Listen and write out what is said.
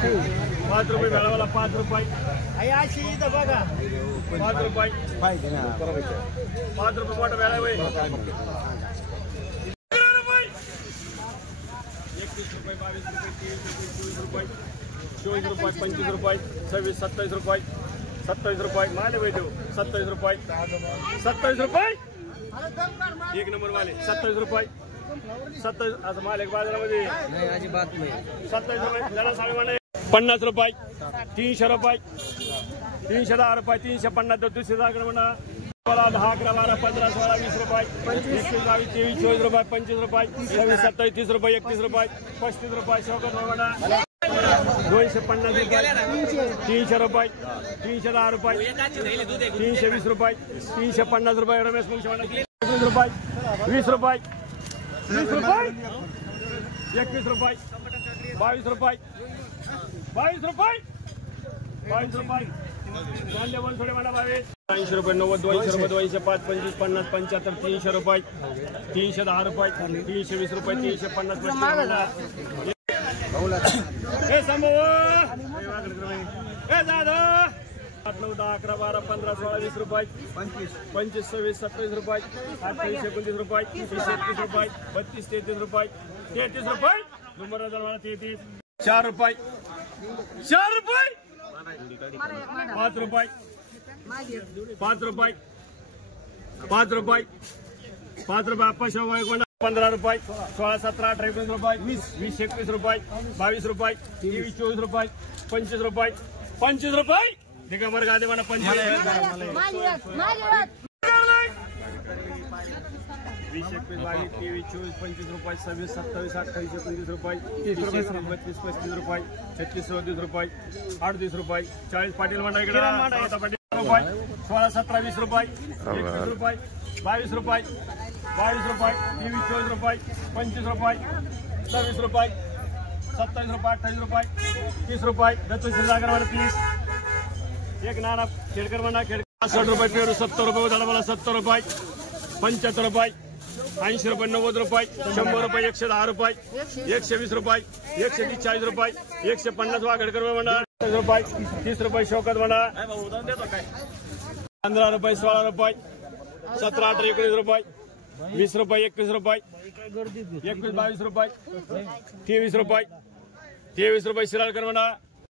5 रुपये मेळावाला 5 रुपये अशी इथं बघा 5 रुपये 5 रुपये मोठा मेळा होय 21 रुपये 22 रुपये 23 रुपये 24 रुपये 25 रुपये 26 27 रुपये 27 रुपये माले भाई देऊ 27 रुपये 27 रुपये एक नंबर वाले 27 रुपये 27 असं माल एक बाजारामध्ये नाही अजिबात नाही 27 रुपये जरा साडे म्हणे 50 रुपये 300 रुपये 310 रुपये 350 200 म्हणा 10 11 12 15 16 20 रुपये 21 22 23 24 रुपये 25 रुपये 26 27 30 रुपये 31 रुपये 35 रुपये शौकत म्हणा 250 रुपये 300 रुपये 310 रुपये 320 रुपये 350 रुपये रमेश मुंशी म्हणा 20 रुपये 20 रुपये 20 रुपये 21 रुपये 22 रुपये 22 रुपये 22 रुपये कांदे वन थोडे म्हणा 80 रुपये 90 200 रुपये 205 25 50 75 300 रुपये 310 रुपये 320 रुपये 350 हे संभव हे दादा 8 9 10 11 12 15 16 20 रुपये 25 26 27 रुपये 28 29 रुपये 30 31 रुपये 32 33 रुपये 33 रुपये नंबर 33 4 रुपये 4 रुपये 5 रुपये 5 रुपये 5 रुपये 5 रुपये आपा शोभा 15 रुपये 16 17 18 19 रुपये 20 21 रुपये 22 रुपये 23 24 रुपये 25 रुपये 25 रुपये ठीक आहे बरं गादी म्हणा 25 20 21 22 23 24 25 रुपये 26 27 28 29 रुपये 30 रुपये 32 35 रुपये 36 37 रुपये 38 रुपये 40 पाटील म्हणा इकडे रुपये 16 17 20 रुपये 21 रुपये 22 रुपये 22 रुपये 23 24 रुपये 25 रुपये 26 रुपये 27 रुपये 28 रुपये 30 रुपये दत्तू शिरसागर म्हणा 30 एक नाना खेडकर म्हणा 60 रुपये पेरू 70 रुपये उधाळा मला 70 रुपये 75 रुपये 80 रुपये 90 रुपये 100 रुपये 110 रुपये 120 रुपये 140 रुपये 150 वाघडकर म्हणा 30 रुपये 30 रुपये शौकत म्हणा 15 रुपये 16 रुपये 17 18 19 रुपये 20 रुपये 21 रुपये 21 22 रुपये 23 रुपये 23 रुपये शिराळकर म्हणा